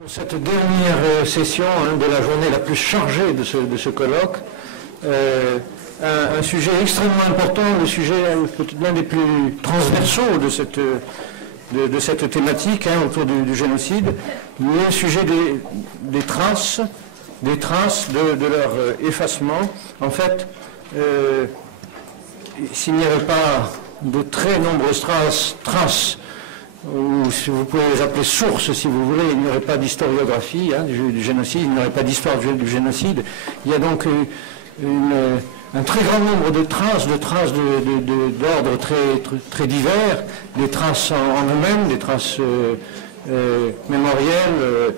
Pour cette dernière session de la journée la plus chargée de ce colloque, un sujet extrêmement important, le sujet peut-être l'un des plus transversaux de cette thématique autour du génocide, le sujet des traces de leur effacement. En fait, s'il n'y avait pas de très nombreuses traces, ou si vous pouvez les appeler sources si vous voulez, il n'y aurait pas d'historiographie du génocide, il n'y aurait pas d'histoire du génocide. Il y a donc un très grand nombre de traces d'ordre très divers, des traces en eux-mêmes, des traces mémorielles,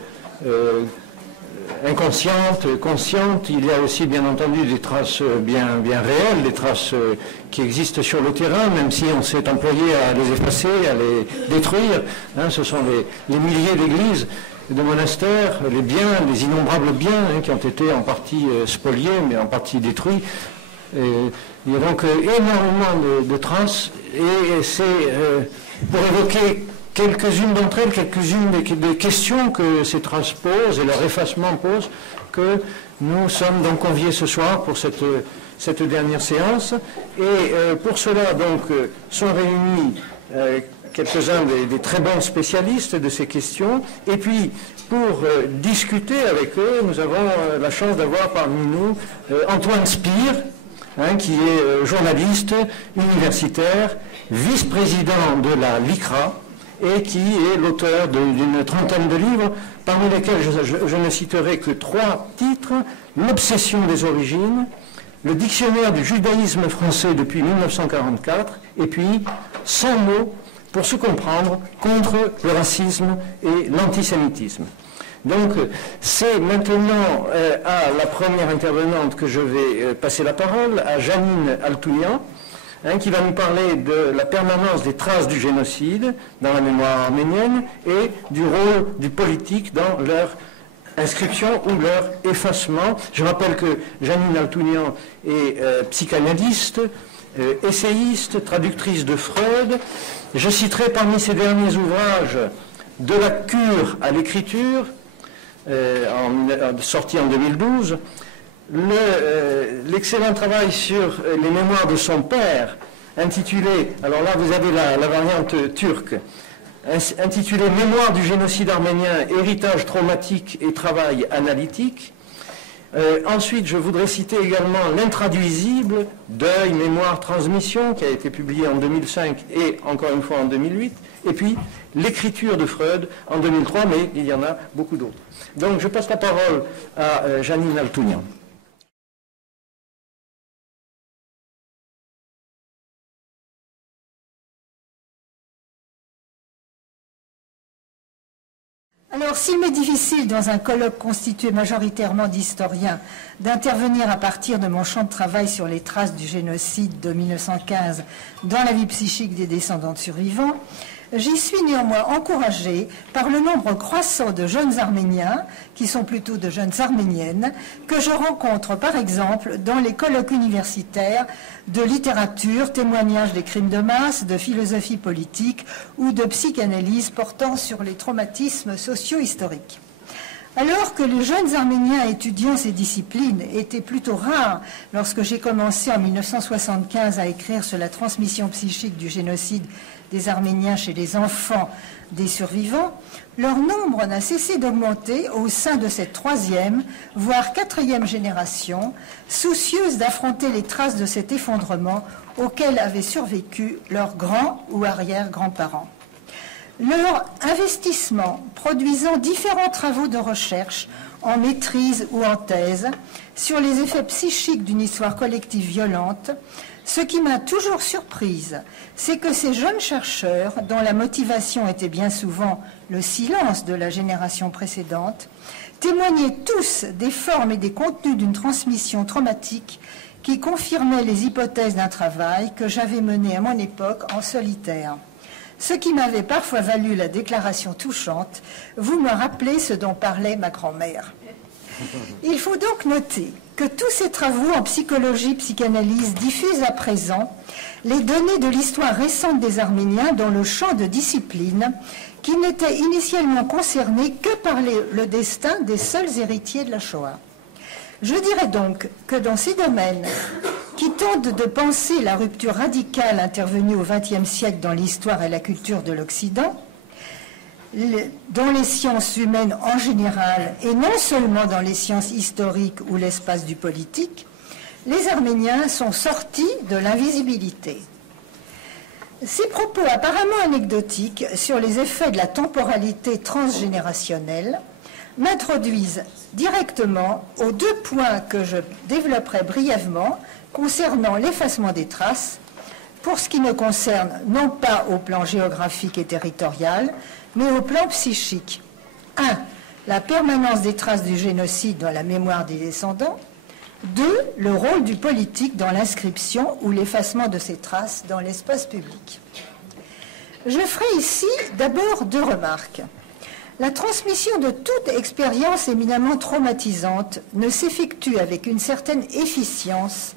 inconscientes, conscientes. Il y a aussi bien entendu des traces bien réelles, des traces qui existent sur le terrain, même si on s'est employé à les effacer, à les détruire. Ce sont les milliers d'églises, de monastères, les biens, les innombrables biens qui ont été en partie spoliés, mais en partie détruits. Il y a donc énormément de traces, et c'est pour évoquer quelques-unes d'entre elles, quelques-unes des questions que ces traces posent et leur effacement pose, que nous sommes donc conviés ce soir pour cette dernière séance. Et pour cela, donc, sont réunis quelques-uns des très bons spécialistes de ces questions. Et puis, pour discuter avec eux, nous avons la chance d'avoir parmi nous Antoine Spire, qui est journaliste, universitaire, vice-président de la LICRA, et qui est l'auteur d'une trentaine de livres, parmi lesquels je ne citerai que 3 titres: L'obsession des origines, le dictionnaire du judaïsme français depuis 1944, et puis 100 mots pour se comprendre contre le racisme et l'antisémitisme. Donc, c'est maintenant à la première intervenante que je vais passer la parole, à Janine Altounian, qui va nous parler de la permanence des traces du génocide dans la mémoire arménienne et du rôle du politique dans leur inscription ou leur effacement. Je rappelle que Janine Altounian est psychanalyste, essayiste, traductrice de Freud. Je citerai parmi ses derniers ouvrages De la cure à l'écriture, sorti en 2012, l'excellent travail sur les mémoires de son père, intitulé, alors là vous avez la variante turque, intitulé Mémoire du génocide arménien, héritage traumatique et travail analytique. Ensuite, je voudrais citer également L'intraduisible, Deuil, mémoire, transmission, qui a été publié en 2005 et encore une fois en 2008. Et puis, L'écriture de Freud en 2003, mais il y en a beaucoup d'autres. Donc, je passe la parole à Janine Altounian. Alors, s'il m'est difficile, dans un colloque constitué majoritairement d'historiens, d'intervenir à partir de mon champ de travail sur les traces du génocide de 1915 dans la vie psychique des descendants de survivants, j'y suis néanmoins encouragée par le nombre croissant de jeunes Arméniens, qui sont plutôt de jeunes Arméniennes, que je rencontre par exemple dans les colloques universitaires de littérature, témoignages des crimes de masse, de philosophie politique ou de psychanalyse portant sur les traumatismes socio-historiques. Alors que les jeunes Arméniens étudiant ces disciplines étaient plutôt rares lorsque j'ai commencé en 1975 à écrire sur la transmission psychique du génocide des Arméniens chez les enfants des survivants, leur nombre n'a cessé d'augmenter au sein de cette 3e, voire 4e génération, soucieuse d'affronter les traces de cet effondrement auquel avaient survécu leurs grands ou arrière-grands-parents. Leur investissement produisant différents travaux de recherche en maîtrise ou en thèse sur les effets psychiques d'une histoire collective violente, ce qui m'a toujours surprise, c'est que ces jeunes chercheurs, dont la motivation était bien souvent le silence de la génération précédente, témoignaient tous des formes et des contenus d'une transmission traumatique qui confirmait les hypothèses d'un travail que j'avais mené à mon époque en solitaire. Ce qui m'avait parfois valu la déclaration touchante « Vous me rappelez ce dont parlait ma grand-mère ». Il faut donc noter que tous ces travaux en psychologie, psychanalyse diffusent à présent les données de l'histoire récente des Arméniens dans le champ de discipline qui n'était initialement concerné que par le destin des seuls héritiers de la Shoah. Je dirais donc que dans ces domaines qui tentent de penser la rupture radicale intervenue au XXe siècle dans l'histoire et la culture de l'Occident, dans les sciences humaines en général et non seulement dans les sciences historiques ou l'espace du politique, les Arméniens sont sortis de l'invisibilité. Ces propos apparemment anecdotiques sur les effets de la temporalité transgénérationnelle m'introduisent directement aux deux points que je développerai brièvement concernant l'effacement des traces, pour ce qui ne concerne non pas au plan géographique et territorial, mais au plan psychique. 1. La permanence des traces du génocide dans la mémoire des descendants. 2. Le rôle du politique dans l'inscription ou l'effacement de ces traces dans l'espace public. Je ferai ici d'abord deux remarques. La transmission de toute expérience éminemment traumatisante ne s'effectue avec une certaine efficience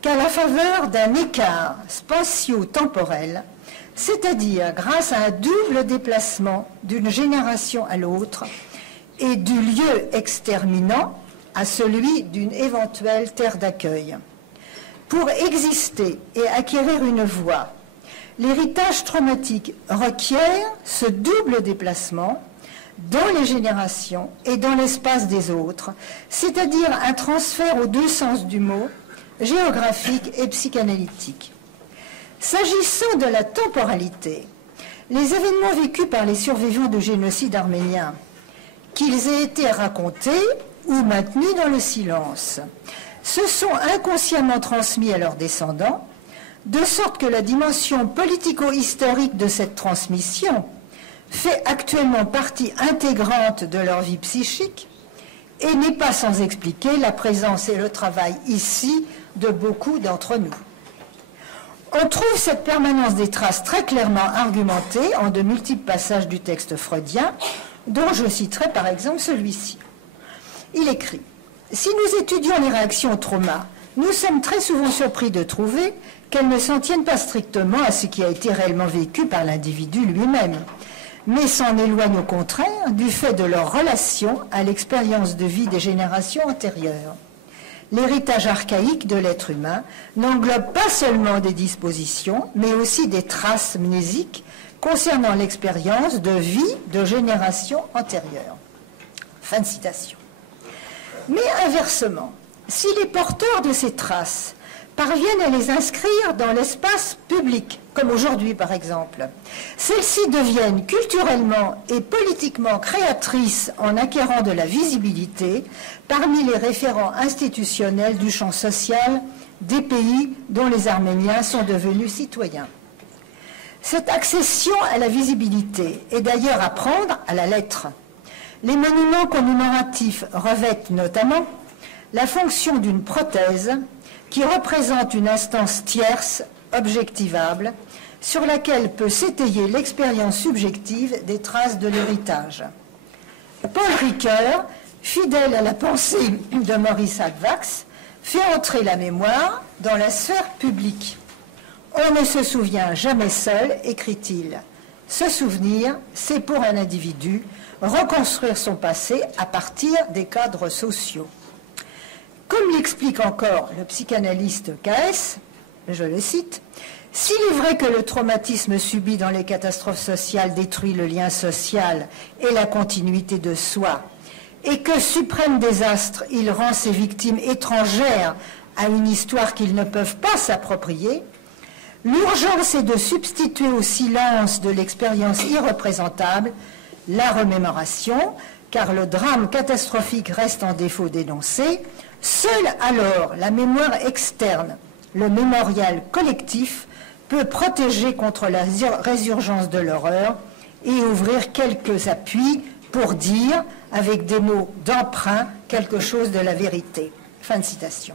qu'à la faveur d'un écart spatio-temporel, c'est-à-dire grâce à un double déplacement d'une génération à l'autre et du lieu exterminant à celui d'une éventuelle terre d'accueil. Pour exister et acquérir une voix, l'héritage traumatique requiert ce double déplacement dans les générations et dans l'espace des autres, c'est-à-dire un transfert aux deux sens du mot, géographique et psychanalytique. S'agissant de la temporalité, les événements vécus par les survivants du génocide arménien, qu'ils aient été racontés ou maintenus dans le silence, se sont inconsciemment transmis à leurs descendants, de sorte que la dimension politico-historique de cette transmission fait actuellement partie intégrante de leur vie psychique et n'est pas sans expliquer la présence et le travail ici de beaucoup d'entre nous. On trouve cette permanence des traces très clairement argumentée en de multiples passages du texte freudien, dont je citerai par exemple celui-ci. Il écrit « Si nous étudions les réactions au trauma, nous sommes très souvent surpris de trouver qu'elles ne s'en tiennent pas strictement à ce qui a été réellement vécu par l'individu lui-même, mais s'en éloignent au contraire du fait de leur relation à l'expérience de vie des générations antérieures. L'héritage archaïque de l'être humain n'englobe pas seulement des dispositions, mais aussi des traces mnésiques concernant l'expérience de vie de générations antérieures. » Fin de citation. Mais inversement, si les porteurs de ces traces parviennent à les inscrire dans l'espace public, comme aujourd'hui par exemple, celles-ci deviennent culturellement et politiquement créatrices en acquérant de la visibilité parmi les référents institutionnels du champ social des pays dont les Arméniens sont devenus citoyens. Cette accession à la visibilité est d'ailleurs à prendre à la lettre. Les monuments commémoratifs revêtent notamment la fonction d'une prothèse qui représente une instance tierce, objectivable, sur laquelle peut s'étayer l'expérience subjective des traces de l'héritage. Paul Ricoeur, fidèle à la pensée de Maurice Halbwachs, fait entrer la mémoire dans la sphère publique. On ne se souvient jamais seul, écrit-il. Se souvenir, c'est pour un individu reconstruire son passé à partir des cadres sociaux. Comme l'explique encore le psychanalyste K.S., je le cite, « S'il est vrai que le traumatisme subi dans les catastrophes sociales détruit le lien social et la continuité de soi, et que, suprême désastre, il rend ses victimes étrangères à une histoire qu'ils ne peuvent pas s'approprier, l'urgence est de substituer au silence de l'expérience irreprésentable la remémoration, car le drame catastrophique reste en défaut d'énoncé. Seule alors la mémoire externe, le mémorial collectif, peut protéger contre la résurgence de l'horreur et ouvrir quelques appuis pour dire, avec des mots d'emprunt, quelque chose de la vérité. » Fin de citation.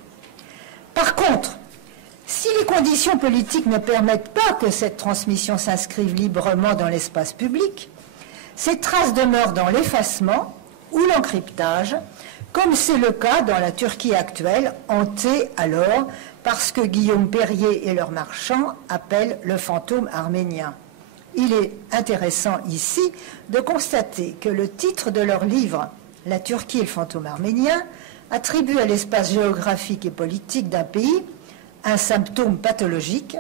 Par contre, si les conditions politiques ne permettent pas que cette transmission s'inscrive librement dans l'espace public, ces traces demeurent dans l'effacement ou l'encryptage, comme c'est le cas dans la Turquie actuelle, hantée alors par ce que Guillaume Perrier et leurs marchands appellent le fantôme arménien. Il est intéressant ici de constater que le titre de leur livre, La Turquie et le fantôme arménien, attribue à l'espace géographique et politique d'un pays un symptôme pathologique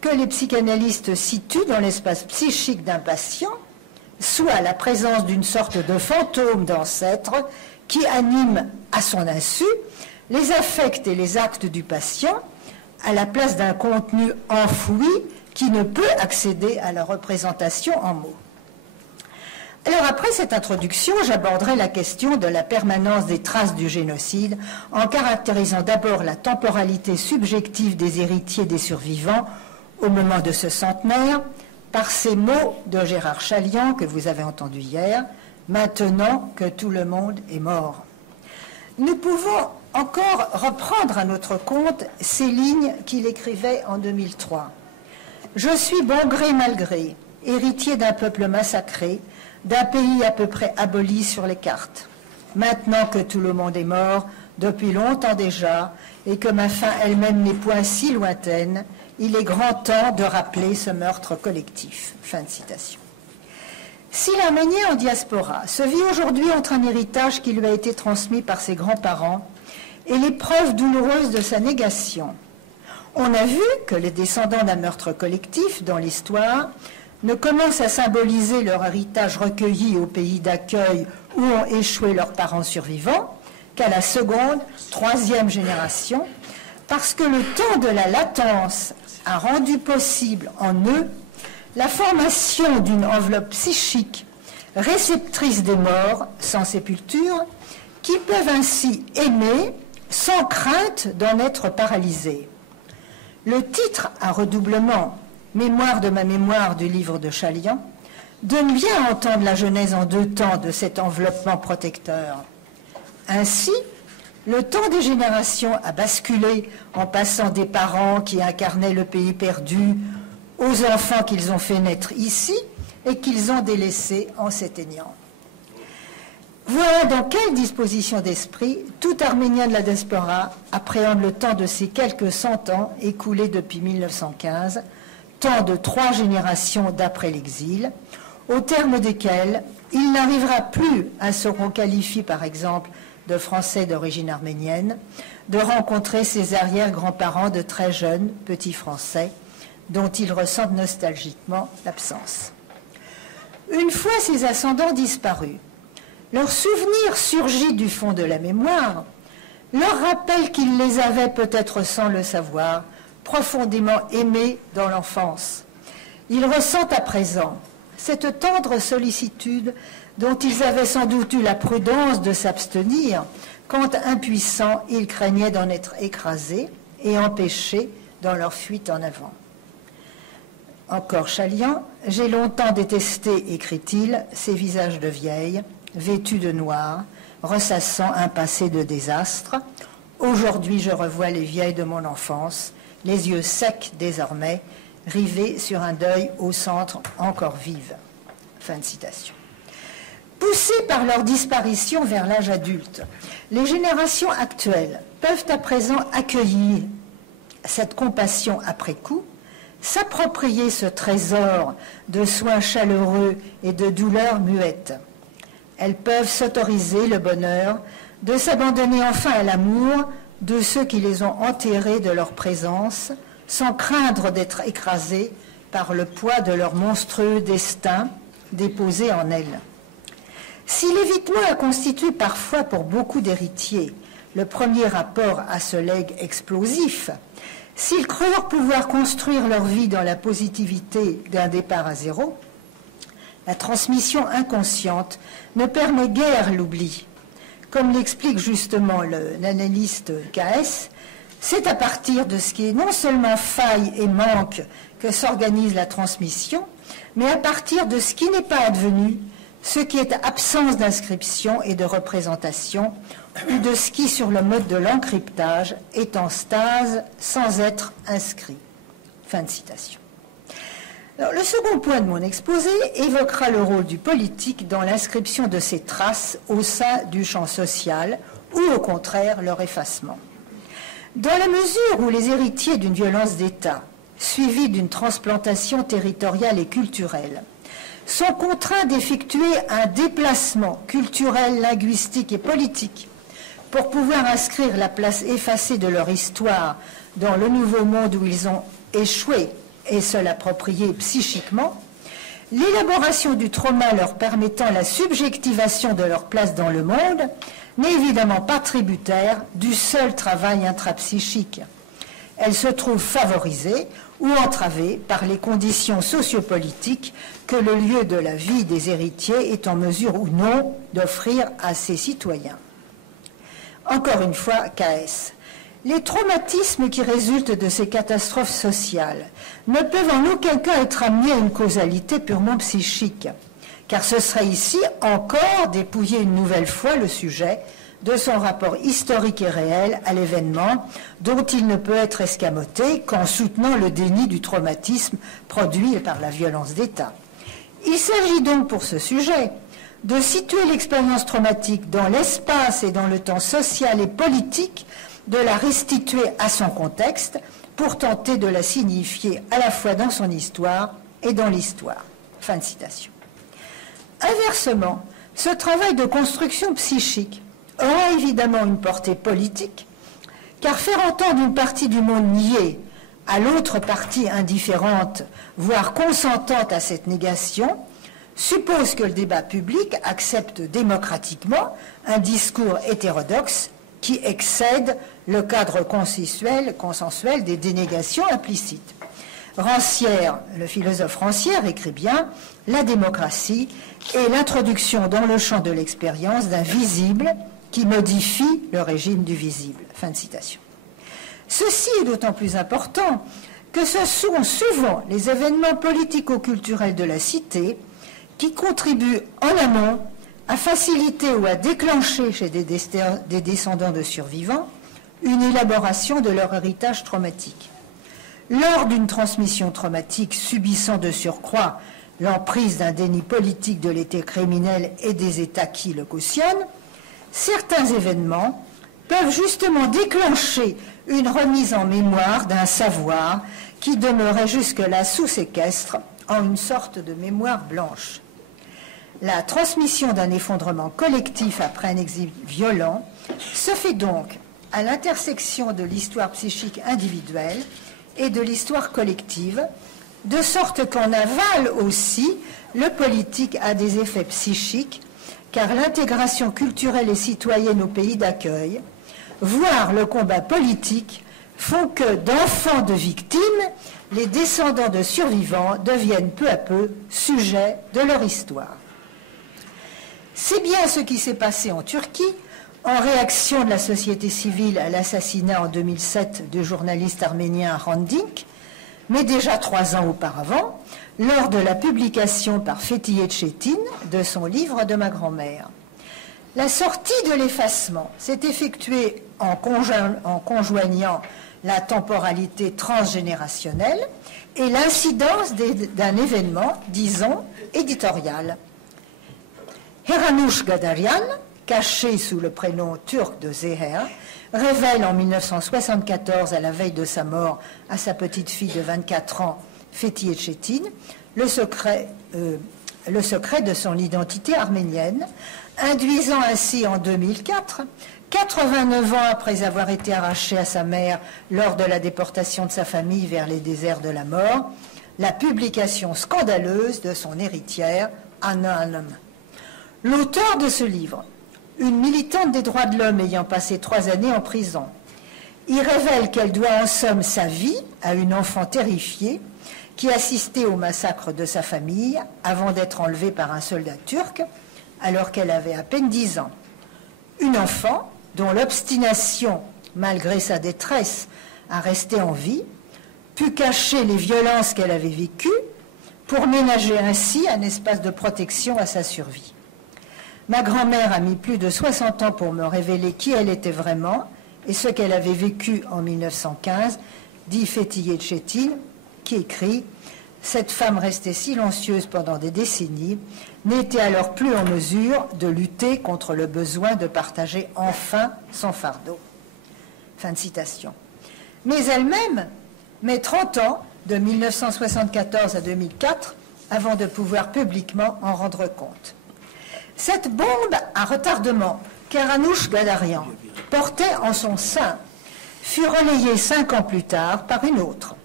que les psychanalystes situent dans l'espace psychique d'un patient, soit la présence d'une sorte de fantôme d'ancêtre qui anime à son insu les affects et les actes du patient à la place d'un contenu enfoui qui ne peut accéder à la représentation en mots. Alors après cette introduction, j'aborderai la question de la permanence des traces du génocide en caractérisant d'abord la temporalité subjective des héritiers des survivants au moment de ce centenaire par ces mots de Gérard Chaliand que vous avez entendu hier, « Maintenant que tout le monde est mort ». Nous pouvons encore reprendre à notre compte ces lignes qu'il écrivait en 2003. « Je suis bon gré mal gré, héritier d'un peuple massacré, d'un pays à peu près aboli sur les cartes. Maintenant que tout le monde est mort, depuis longtemps déjà, et que ma fin elle-même n'est point si lointaine, il est grand temps de rappeler ce meurtre collectif. » Fin de citation. Si l'Arménien en diaspora se vit aujourd'hui entre un héritage qui lui a été transmis par ses grands-parents et l'épreuve douloureuse de sa négation, on a vu que les descendants d'un meurtre collectif dans l'histoire ne commencent à symboliser leur héritage recueilli au pays d'accueil où ont échoué leurs parents survivants qu'à la seconde, troisième génération, parce que le temps de la latence a rendu possible en eux la formation d'une enveloppe psychique réceptrice des morts sans sépulture qui peuvent ainsi aimer sans crainte d'en être paralysés. Le titre à redoublement « Mémoire de ma mémoire » du livre de Chaliand donne bien à entendre la genèse en deux temps de cet enveloppement protecteur. Ainsi, le temps des générations a basculé en passant des parents qui incarnaient le pays perdu aux enfants qu'ils ont fait naître ici et qu'ils ont délaissés en s'éteignant. Voilà dans quelle disposition d'esprit tout Arménien de la diaspora appréhende le temps de ces quelques 100 ans écoulés depuis 1915, temps de 3 générations d'après l'exil, au terme desquels il n'arrivera plus à ce qu'on qualifie par exemple de Français d'origine arménienne, de rencontrer ses arrière-grands-parents de très jeunes petits Français, dont ils ressentent nostalgiquement l'absence. Une fois ces ascendants disparus, leur souvenir surgit du fond de la mémoire, leur rappelle qu'ils les avaient peut-être sans le savoir, profondément aimés dans l'enfance. Ils ressentent à présent cette tendre sollicitude dont ils avaient sans doute eu la prudence de s'abstenir quand, impuissants, ils craignaient d'en être écrasés et empêchés dans leur fuite en avant. Encore Chaliand, « J'ai longtemps détesté, écrit-il, ces visages de vieilles, vêtus de noir, ressassant un passé de désastre. Aujourd'hui, je revois les vieilles de mon enfance, les yeux secs désormais, rivés sur un deuil au centre encore vive. » Fin de citation. Poussées par leur disparition vers l'âge adulte, les générations actuelles peuvent à présent accueillir cette compassion après coup, s'approprier ce trésor de soins chaleureux et de douleurs muettes. Elles peuvent s'autoriser le bonheur de s'abandonner enfin à l'amour de ceux qui les ont enterrés de leur présence, sans craindre d'être écrasés par le poids de leur monstrueux destin déposé en elles. Si l'évitement a constitué parfois pour beaucoup d'héritiers le premier rapport à ce legs explosif, s'ils crurent pouvoir construire leur vie dans la positivité d'un départ à zéro, la transmission inconsciente ne permet guère l'oubli. Comme l'explique justement l'analyste K.S., c'est à partir de ce qui est non seulement faille et manque que s'organise la transmission, mais à partir de ce qui n'est pas advenu, ce qui est absence d'inscription et de représentation, ou de ce qui, sur le mode de l'encryptage, est en stase sans être inscrit. Fin de citation. Alors, le second point de mon exposé évoquera le rôle du politique dans l'inscription de ces traces au sein du champ social, ou au contraire leur effacement. Dans la mesure où les héritiers d'une violence d'État, suivie d'une transplantation territoriale et culturelle, sont contraints d'effectuer un déplacement culturel, linguistique et politique pour pouvoir inscrire la place effacée de leur histoire dans le nouveau monde où ils ont échoué et se l'approprier psychiquement, l'élaboration du trauma leur permettant la subjectivation de leur place dans le monde n'est évidemment pas tributaire du seul travail intrapsychique. Elle se trouve favorisée ou entravée par les conditions sociopolitiques que le lieu de la vie des héritiers est en mesure ou non d'offrir à ses citoyens. Encore une fois, KS. Les traumatismes qui résultent de ces catastrophes sociales ne peuvent en aucun cas être amenés à une causalité purement psychique, car ce serait ici encore dépouiller une nouvelle fois le sujet de son rapport historique et réel à l'événement, dont il ne peut être escamoté qu'en soutenant le déni du traumatisme produit par la violence d'État. Il s'agit donc pour ce sujet de situer l'expérience traumatique dans l'espace et dans le temps social et politique, de la restituer à son contexte pour tenter de la signifier à la fois dans son histoire et dans l'histoire. Fin de citation. Inversement, ce travail de construction psychique aura évidemment une portée politique, car faire entendre une partie du monde niée à l'autre partie indifférente, voire consentante à cette négation, suppose que le débat public accepte démocratiquement un discours hétérodoxe qui excède le cadre consensuel des dénégations implicites. Rancière, le philosophe Rancière écrit bien « La démocratie est l'introduction dans le champ de l'expérience d'un visible qui modifie le régime du visible ». Fin de citation. Ceci est d'autant plus important que ce sont souvent les événements politico-culturels de la cité qui contribuent en amont à faciliter ou à déclencher chez des descendants de survivants une élaboration de leur héritage traumatique. Lors d'une transmission traumatique subissant de surcroît l'emprise d'un déni politique de l'état criminel et des États qui le cautionnent, certains événements peuvent justement déclencher une remise en mémoire d'un savoir qui demeurait jusque-là sous séquestre en une sorte de mémoire blanche. La transmission d'un effondrement collectif après un exil violent se fait donc à l'intersection de l'histoire psychique individuelle et de l'histoire collective, de sorte qu'en aval aussi, le politique a des effets psychiques, car l'intégration culturelle et citoyenne au pays d'accueil, voire le combat politique, font que d'enfants de victimes, les descendants de survivants deviennent peu à peu sujets de leur histoire. C'est bien ce qui s'est passé en Turquie, en réaction de la société civile à l'assassinat en 2007 du journaliste arménien Hrant Dink, mais déjà 3 ans auparavant, lors de la publication par Fethiye Çetin de son livre de ma grand-mère. La sortie de l'effacement s'est effectuée en conjoignant la temporalité transgénérationnelle et l'incidence d'un événement, disons, éditorial. Heranush Gadarian, caché sous le prénom turc de Zeher, révèle en 1974, à la veille de sa mort, à sa petite-fille de 24 ans, Fethiye Çetin, le secret de son identité arménienne, induisant ainsi en 2004, 89 ans après avoir été arraché à sa mère lors de la déportation de sa famille vers les déserts de la mort, la publication scandaleuse de son héritière, Anna Hanım. L'auteur de ce livre, une militante des droits de l'homme ayant passé 3 années en prison, y révèle qu'elle doit en somme sa vie à une enfant terrifiée qui assistait au massacre de sa famille avant d'être enlevée par un soldat turc alors qu'elle avait à peine 10 ans. Une enfant dont l'obstination, malgré sa détresse, à rester en vie, put cacher les violences qu'elle avait vécues pour ménager ainsi un espace de protection à sa survie. Ma grand-mère a mis plus de 60 ans pour me révéler qui elle était vraiment et ce qu'elle avait vécu en 1915, dit Fethiye Çetin, qui écrit « Cette femme restée silencieuse pendant des décennies n'était alors plus en mesure de lutter contre le besoin de partager enfin son fardeau. » Fin de citation. Mais elle-même met 30 ans, de 1974 à 2004, avant de pouvoir publiquement en rendre compte. Cette bombe à retardement qu'Aranouche Gadarian portait en son sein fut relayée 5 ans plus tard par une autre.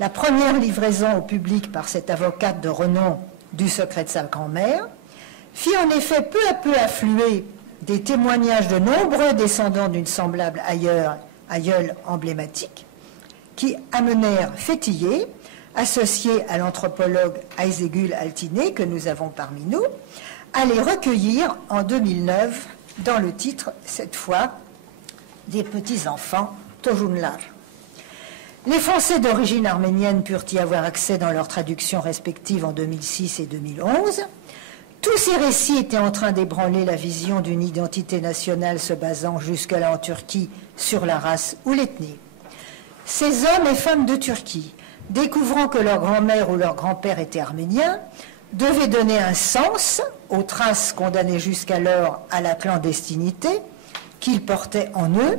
La première livraison au public par cette avocate de renom du secret de sa grand-mère fit en effet peu à peu affluer des témoignages de nombreux descendants d'une semblable aïeule emblématique qui amenèrent Fétillier, associé à l'anthropologue Aysegul Altiné que nous avons parmi nous, à les recueillir en 2009 dans le titre, cette fois, des petits-enfants Torunlar. Les Français d'origine arménienne purent y avoir accès dans leurs traductions respectives en 2006 et 2011. Tous ces récits étaient en train d'ébranler la vision d'une identité nationale se basant jusque-là en Turquie sur la race ou l'ethnie. Ces hommes et femmes de Turquie, découvrant que leur grand-mère ou leur grand-père était arménien, devaient donner un sens aux traces condamnées jusqu'alors à la clandestinité qu'ils portaient en eux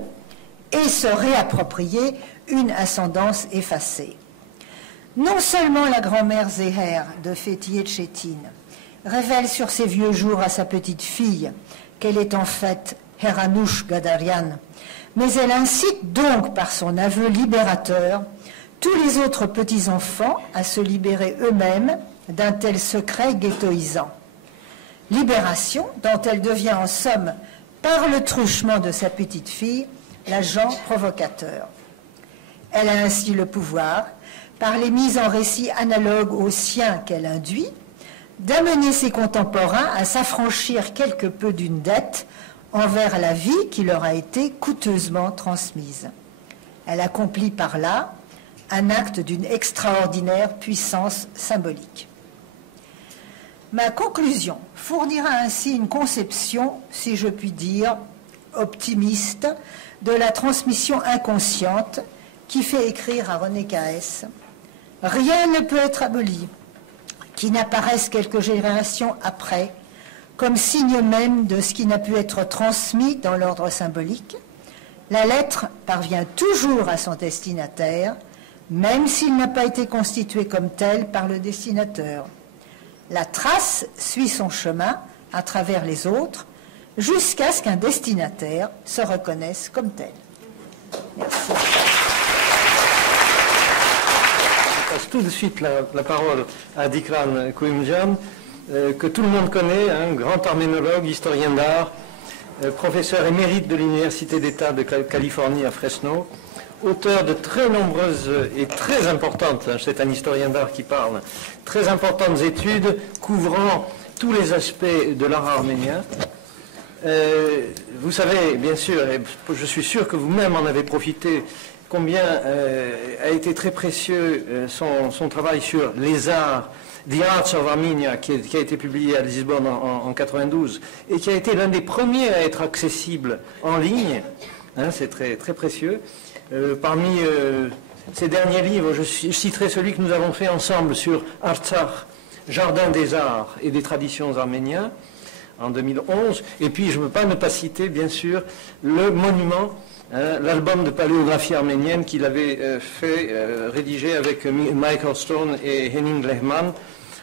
et se réapproprier une ascendance effacée. Non seulement la grand-mère Zeher de Fétillier Tchétine révèle sur ses vieux jours à sa petite-fille qu'elle est en fait Aranouche Gadarian, mais elle incite donc par son aveu libérateur tous les autres petits-enfants à se libérer eux-mêmes d'un tel secret ghettoisant. Libération dont elle devient en somme, par le truchement de sa petite-fille, l'agent provocateur. Elle a ainsi le pouvoir, par les mises en récit analogues aux siens qu'elle induit, d'amener ses contemporains à s'affranchir quelque peu d'une dette envers la vie qui leur a été coûteusement transmise. Elle accomplit par là un acte d'une extraordinaire puissance symbolique. Ma conclusion fournira ainsi une conception, si je puis dire, optimiste de la transmission inconsciente qui fait écrire à René Caès « Rien ne peut être aboli, qui n'apparaisse quelques générations après, comme signe même de ce qui n'a pu être transmis dans l'ordre symbolique. La lettre parvient toujours à son destinataire, même s'il n'a pas été constitué comme tel par le destinateur. La trace suit son chemin à travers les autres, jusqu'à ce qu'un destinataire se reconnaisse comme tel. » Merci. Je passe tout de suite la parole à Dikran Kouimjan, que tout le monde connaît, un grand arménologue, historien d'art, professeur émérite de l'Université d'État de Californie à Fresno, auteur de très nombreuses et très importantes, c'est un historien d'art qui parle, très importantes études couvrant tous les aspects de l'art arménien. Vous savez, bien sûr, et je suis sûr que vous-même en avez profité, combien a été très précieux son travail sur les arts, The Arts of Armenia, qui a été publié à Lisbonne en 92, et qui a été l'un des premiers à être accessible en ligne. Hein, c'est très, très précieux. Parmi ces derniers livres, je citerai celui que nous avons fait ensemble sur Artsakh, Jardin des arts et des traditions arméniens, en 2011. Et puis, je ne peux pas ne pas citer, bien sûr, le monument, l'album de paléographie arménienne qu'il avait rédigé avec Michael Stone et Henning Lehmann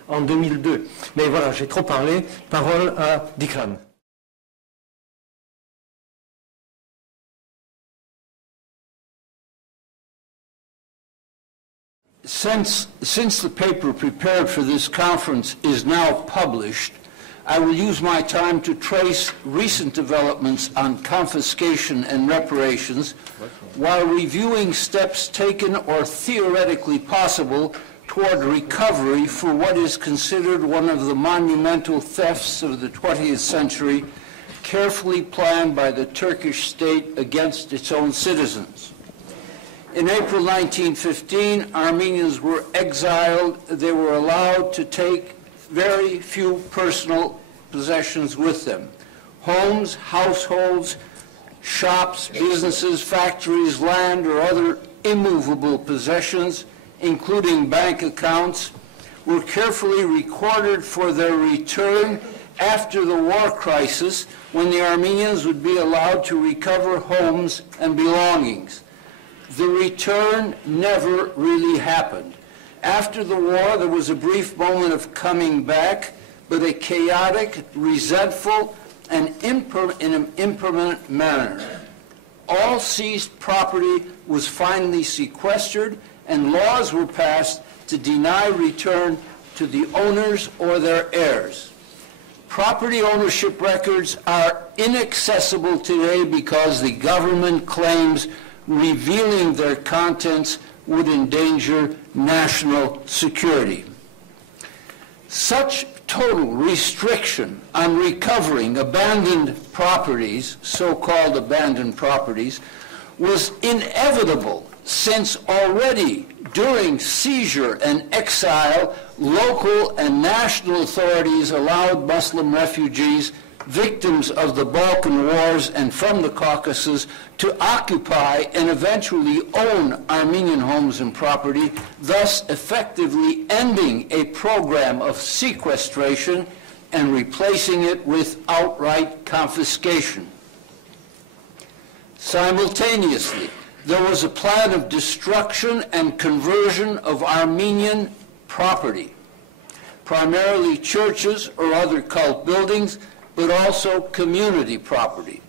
en 2002. Mais voilà, j'ai trop parlé. Parole à Dikran. Since the paper prepared for this conference is now published, I will use my time to trace recent developments on confiscation and reparations while reviewing steps taken or theoretically possible toward recovery for what is considered one of the monumental thefts of the 20th century, carefully planned by the Turkish state against its own citizens. In April 1915, Armenians were exiled. They were allowed to take very few personal possessions with them. Homes, households, shops, businesses, factories, land, or other immovable possessions, including bank accounts, were carefully recorded for their return after the war crisis, when the Armenians would be allowed to recover homes and belongings. The return never really happened. After the war, there was a brief moment of coming back, but a chaotic, resentful, and in an impermanent manner. All seized property was finally sequestered, and laws were passed to deny return to the owners or their heirs. Property ownership records are inaccessible today because the government claims revealing their contents would endanger national security. Such total restriction on recovering abandoned properties, so-called abandoned properties, was inevitable, since already during seizure and exile, local and national authorities allowed Muslim refugees, victims of the Balkan Wars and from the Caucasus, to occupy and eventually own Armenian homes and property, thus effectively ending a program of sequestration and replacing it with outright confiscation. Simultaneously, there was a plan of destruction and conversion of Armenian property, primarily churches or other cult buildings, but also community property.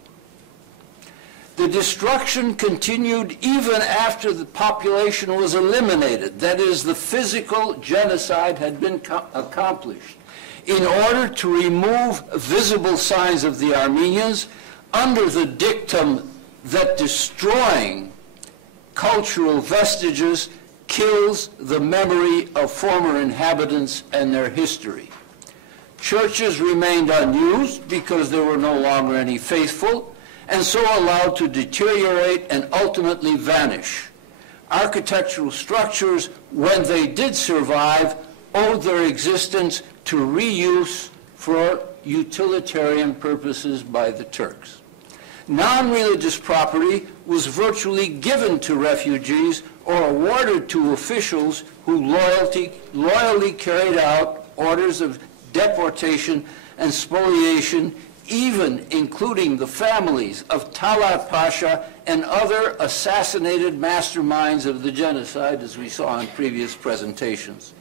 The destruction continued even after the population was eliminated. That is, the physical genocide had been accomplished. In order to remove visible signs of the Armenians, under the dictum that destroying cultural vestiges kills the memory of former inhabitants and their history. Churches remained unused because there were no longer any faithful, and so allowed to deteriorate and ultimately vanish. Architectural structures, when they did survive, owed their existence to reuse for utilitarian purposes by the Turks. Non-religious property was virtually given to refugees or awarded to officials who loyally carried out orders of deportation and spoliation, even including the families of Talat Pasha and other assassinated masterminds of the genocide, as we saw in previous presentations.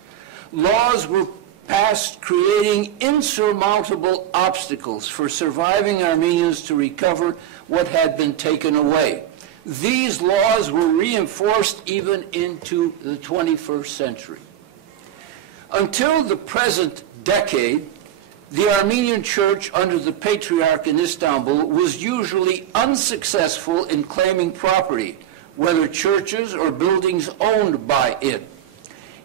Laws were passed creating insurmountable obstacles for surviving Armenians to recover what had been taken away. These laws were reinforced even into the 21st century. Until the present decade, the Armenian Church under the Patriarch in Istanbul was usually unsuccessful in claiming property, whether churches or buildings owned by it,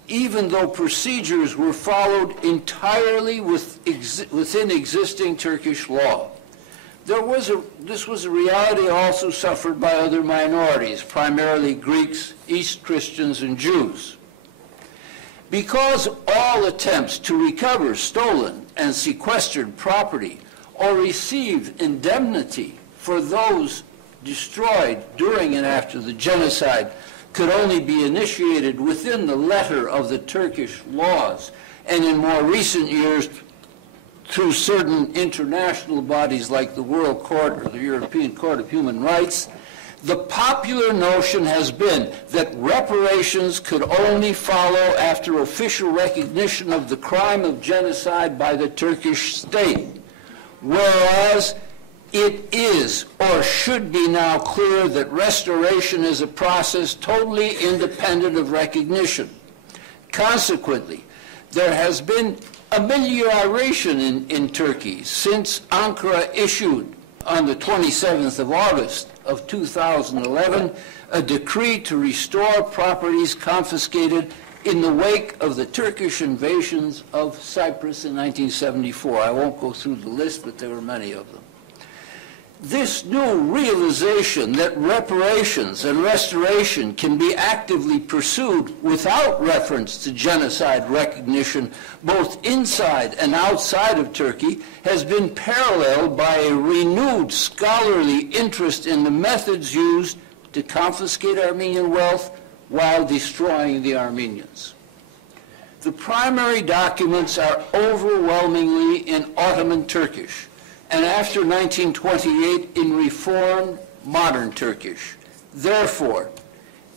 even though procedures were followed entirely within existing Turkish law. This was a reality also suffered by other minorities, primarily Greeks, East Christians, and Jews. Because all attempts to recover stolen and sequestered property or receive indemnity for those destroyed during and after the genocide could only be initiated within the letter of the Turkish laws, and in more recent years through certain international bodies like the World Court or the European Court of Human Rights, the popular notion has been that reparations could only follow after official recognition of the crime of genocide by the Turkish state, whereas it is or should be now clear that restoration is a process totally independent of recognition. Consequently, there has been amelioration in Turkey since Ankara issued on the 27th of August of 2011 a decree to restore properties confiscated in the wake of the Turkish invasions of Cyprus in 1974. I won't go through the list, but there were many of them. This new realization that reparations and restoration can be actively pursued without reference to genocide recognition, both inside and outside of Turkey, has been paralleled by a renewed scholarly interest in the methods used to confiscate Armenian wealth while destroying the Armenians. The primary documents are overwhelmingly in Ottoman Turkish, and after 1928 in Reformed Modern Turkish. Therefore,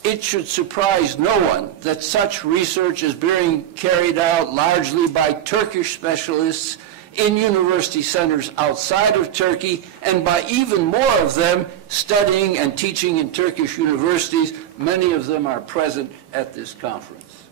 it should surprise no one that such research is being carried out largely by Turkish specialists in university centers outside of Turkey, and by even more of them studying and teaching in Turkish universities. Many of them are present at this conference.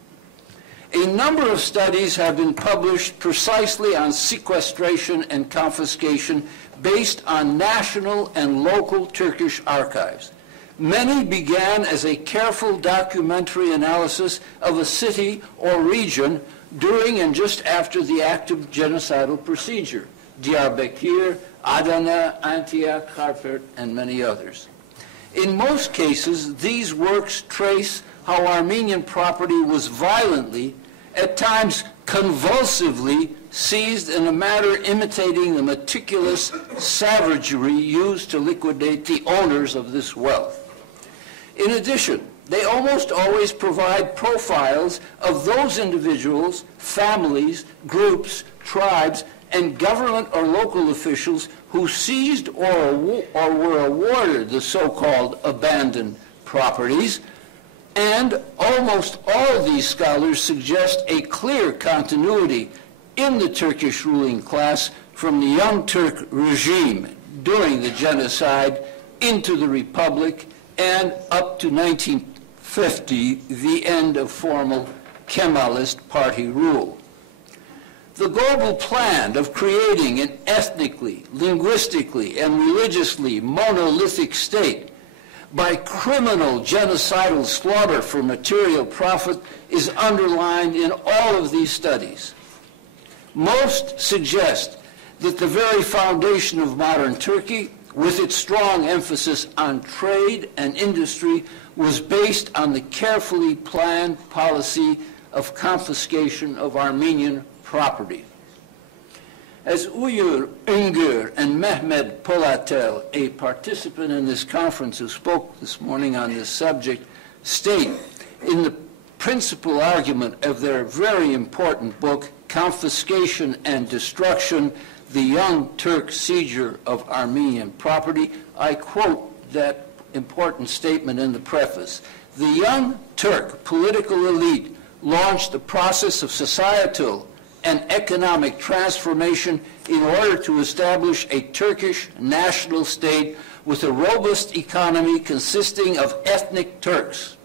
A number of studies have been published precisely on sequestration and confiscation based on national and local Turkish archives. Many began as a careful documentary analysis of a city or region during and just after the active genocidal procedure: Diyarbakir, Adana, Antioch, Harpert, and many others. In most cases, these works trace how Armenian property was violently, at times convulsively, seized in a manner imitating the meticulous savagery used to liquidate the owners of this wealth. In addition, they almost always provide profiles of those individuals, families, groups, tribes, and government or local officials who seized or were awarded the so-called abandoned properties, and almost all of these scholars suggest a clear continuity in the Turkish ruling class from the Young Turk regime during the genocide into the Republic and up to 1950, the end of formal Kemalist party rule. The global plan of creating an ethnically, linguistically, and religiously monolithic state by criminal genocidal slaughter for material profit is underlined in all of these studies. Most suggest that the very foundation of modern Turkey, with its strong emphasis on trade and industry, was based on the carefully planned policy of confiscation of Armenian property. As Uyur Üngür and Mehmet Polatel, a participant in this conference who spoke this morning on this subject, state in the principal argument of their very important book, Confiscation and Destruction, the Young Turk Seizure of Armenian Property, I quote that important statement in the preface. The Young Turk political elite launched the process of societal and economic transformation in order to establish a Turkish national state with a robust economy consisting of ethnic Turks.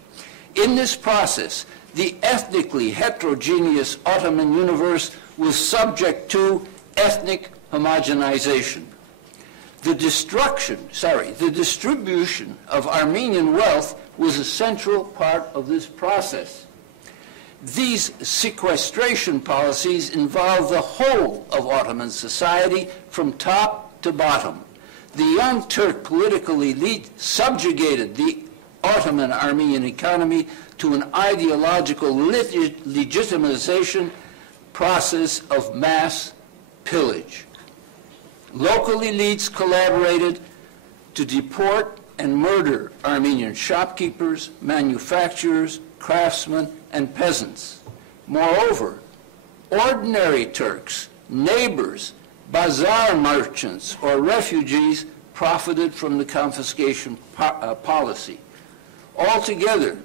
In this process, the ethnically heterogeneous Ottoman universe was subject to ethnic homogenization. The distribution of Armenian wealth was a central part of this process. These sequestration policies involve the whole of Ottoman society from top to bottom. The Young Turk political elite subjugated the Ottoman Armenian economy to an ideological legitimization process of mass pillage. Local elites collaborated to deport and murder Armenian shopkeepers, manufacturers, craftsmen, and peasants. Moreover, ordinary Turks, neighbors, bazaar merchants, or refugees profited from the confiscation policy. Altogether,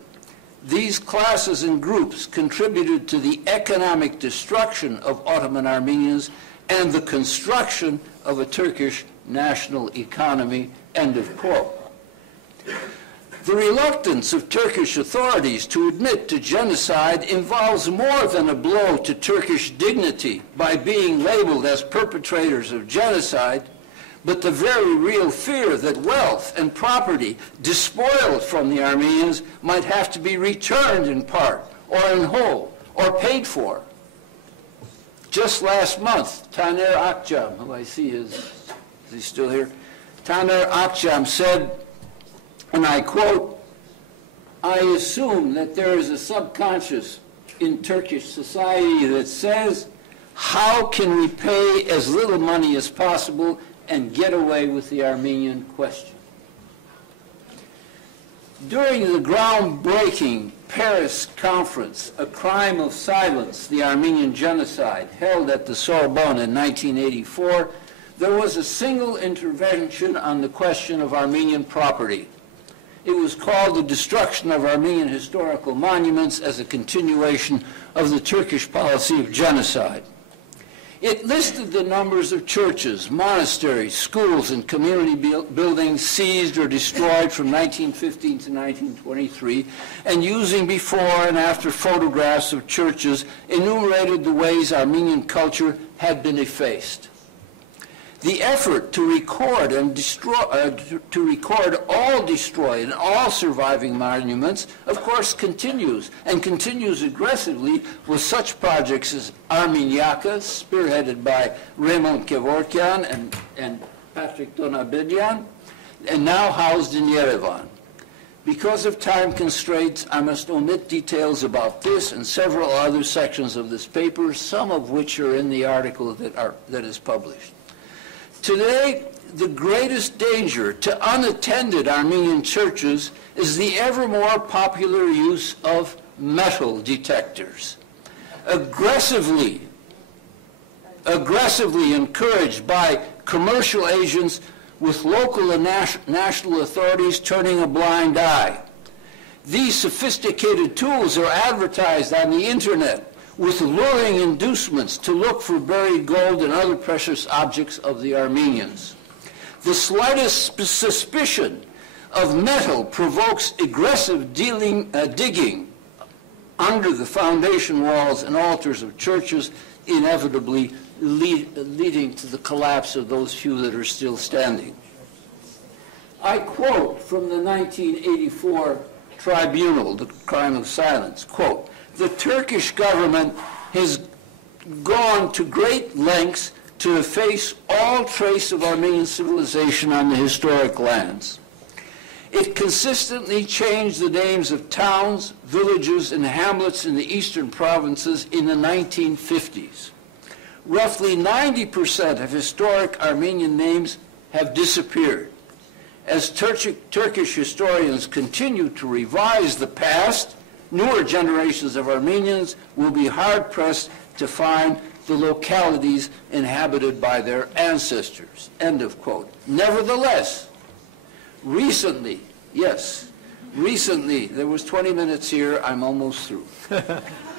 these classes and groups contributed to the economic destruction of Ottoman Armenians and the construction of a Turkish national economy, end of quote. The reluctance of Turkish authorities to admit to genocide involves more than a blow to Turkish dignity by being labeled as perpetrators of genocide, but the very real fear that wealth and property despoiled from the Armenians might have to be returned in part or in whole or paid for. Just last month, Taner Akjam, who I see is he still here? Taner Akjam said, and I quote, "I assume that there is a subconscious in Turkish society that says, how can we pay as little money as possible and get away with the Armenian question?" During the groundbreaking Paris Conference, A Crime of Silence, the Armenian Genocide, held at the Sorbonne in 1984, there was a single intervention on the question of Armenian property. It was called the destruction of Armenian historical monuments as a continuation of the Turkish policy of genocide. It listed the numbers of churches, monasteries, schools, and community buildings seized or destroyed from 1915 to 1923, and using before and after photographs of churches, enumerated the ways Armenian culture had been effaced. The effort to record and all destroyed and all surviving monuments, of course, continues, and continues aggressively with such projects as Armeniaka, spearheaded by Raymond Kevorkian and Patrick Donabedian, and now housed in Yerevan. Because of time constraints, I must omit details about this and several other sections of this paper, some of which are in the article that is published. Today, the greatest danger to unattended Armenian churches is the ever more popular use of metal detectors. Aggressively encouraged by commercial agents, with local and national authorities turning a blind eye. These sophisticated tools are advertised on the internet with alluring inducements to look for buried gold and other precious objects of the Armenians. The slightest suspicion of metal provokes aggressive digging under the foundation walls and altars of churches, inevitably leading to the collapse of those few that are still standing. I quote from the 1984 tribunal, The Crime of Silence, quote, "The Turkish government has gone to great lengths to efface all trace of Armenian civilization on the historic lands. It consistently changed the names of towns, villages, and hamlets in the eastern provinces in the 1950s. Roughly 90% of historic Armenian names have disappeared. As Turkish historians continue to revise the past, newer generations of Armenians will be hard-pressed to find the localities inhabited by their ancestors." End of quote. Nevertheless, recently, there was 20 minutes here, I'm almost through.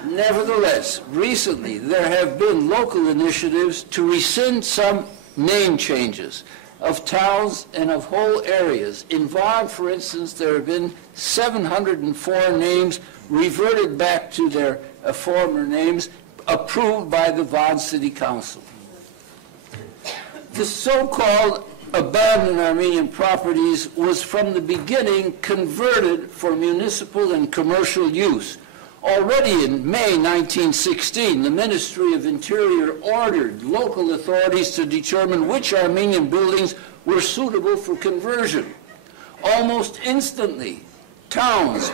Nevertheless, recently, there have been local initiatives to rescind some name changes of towns and of whole areas. In Van, for instance, there have been 704 names reverted back to their former names, approved by the Van City Council. The so-called abandoned Armenian properties was from the beginning converted for municipal and commercial use. Already in May 1916, the Ministry of Interior ordered local authorities to determine which Armenian buildings were suitable for conversion. Almost instantly, towns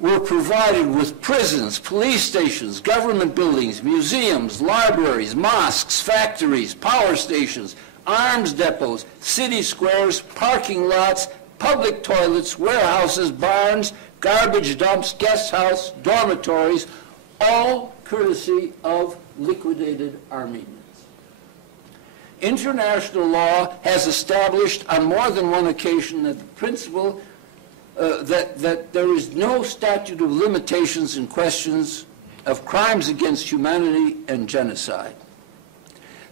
were provided with prisons, police stations, government buildings, museums, libraries, mosques, factories, power stations, arms depots, city squares, parking lots, public toilets, warehouses, barns, garbage dumps, guest house, dormitories, all courtesy of liquidated Armenians. International law has established on more than one occasion that the principle that there is no statute of limitations in questions of crimes against humanity and genocide.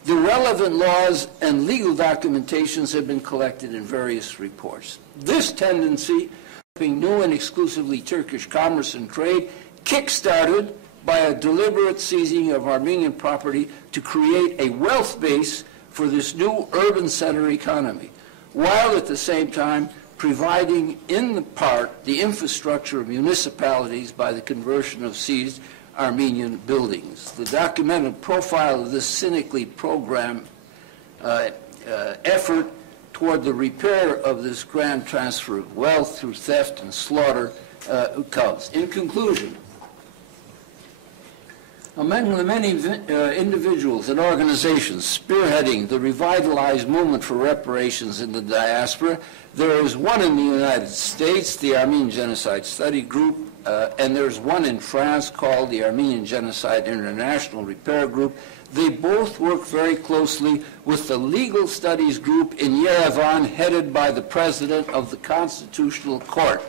The relevant laws and legal documentations have been collected in various reports. This tendency, being new and exclusively Turkish commerce and trade, kick-started by a deliberate seizing of Armenian property to create a wealth base for this new urban center economy, while at the same time providing in part the infrastructure of municipalities by the conversion of seized Armenian buildings. The documented profile of this cynically programmed effort toward the repair of this grand transfer of wealth through theft and slaughter comes. In conclusion, Among the many individuals and organizations spearheading the revitalized movement for reparations in the diaspora, there is one in the United States, the Armenian Genocide Study Group, and there's one in France called the Armenian Genocide International Repair Group. They both work very closely with the Legal Studies Group in Yerevan, headed by the President of the Constitutional Court.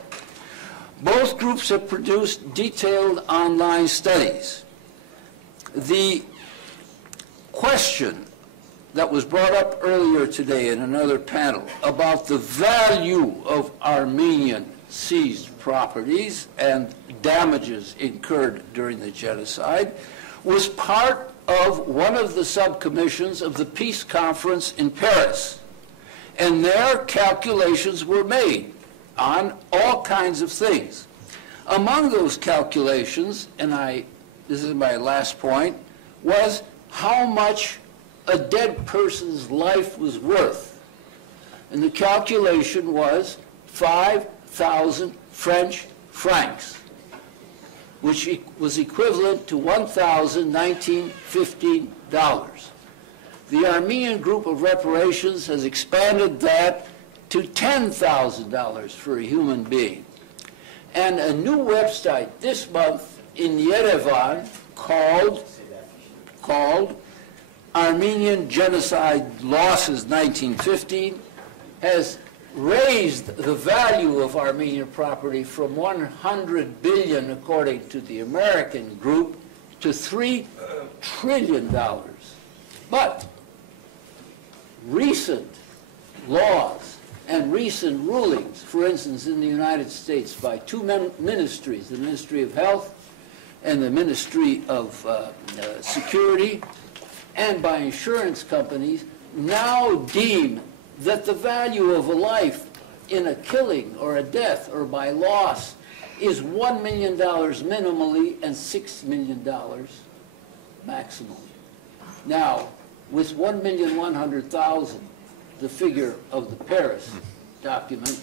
Both groups have produced detailed online studies. The question that was brought up earlier today in another panel about the value of Armenian seized properties and damages incurred during the genocide was part of one of the subcommissions of the Peace Conference in Paris. And their calculations were made on all kinds of things. Among those calculations, and this is my last point, was how much a dead person's life was worth. And the calculation was 5,000 French francs, which was equivalent to $1,015. The Armenian Group of Reparations has expanded that to $10,000 for a human being. And a new website this month in Yerevan called Armenian Genocide Losses 1915 has raised the value of Armenian property from 100 billion, according to the American group, to $3 trillion. But recent laws and recent rulings, for instance, in the United States by two ministries, the Ministry of Health and the Ministry of Security, and by insurance companies, now deem that the value of a life in a killing or a death or by loss is $1 million minimally and $6 million maximally. Now, with 1,100,000, the figure of the Paris document,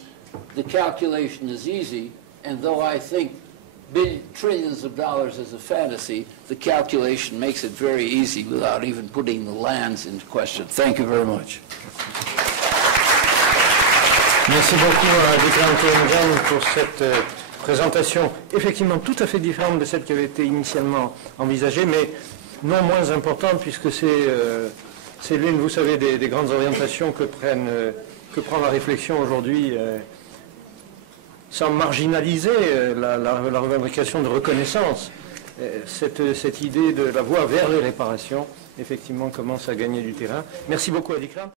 the calculation is easy, and though I think trillions of dollars is a fantasy, the calculation makes it very easy without even putting the lands into question. Thank you very much. Merci beaucoup à Dikran Kerimjan pour cette présentation effectivement tout à fait différente de celle qui avait été initialement envisagée, mais non moins importante puisque c'est l'une, vous savez, des grandes orientations que prend la réflexion aujourd'hui, sans marginaliser la revendication de reconnaissance. Cette idée de la voie vers les réparations, effectivement, commence à gagner du terrain. Merci beaucoup à Dikran.